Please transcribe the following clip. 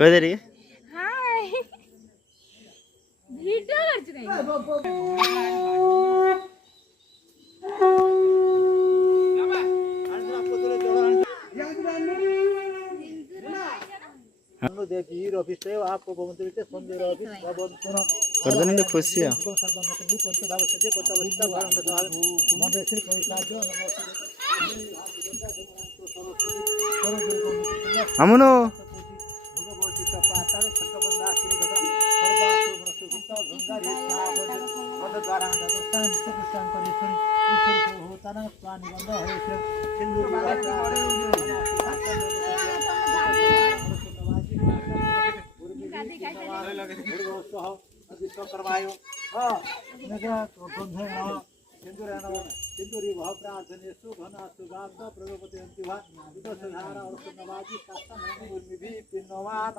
कह दे रही है हाय वीडियो करछ नहीं हम देखी ऑफिस से आपको बहुत रीते संजय ऑफिस बहुत सुनो कर देने में खुशी है पंच भाव से जे पंच अवस्था भरण में सवाल मन रे श्री कोई साजो हमनो भगवती का पाताल संकबंधा श्री घटा सर्वासु मनसुता गंगा रे पद द्वारा दस्तान सुकृष्टान को ईश्वर को होता ना स्वान निबंध हरे श्री सिंधु विश्व करवायो हाँ नगर गंधे न सिंदूर न सिंदूरी भाव प्रार्थने सुघन सुगांत प्रभुपति अंतिवा विदसधारा और सुनवाजी शास्त्र में उर्मिभी पिन्नवान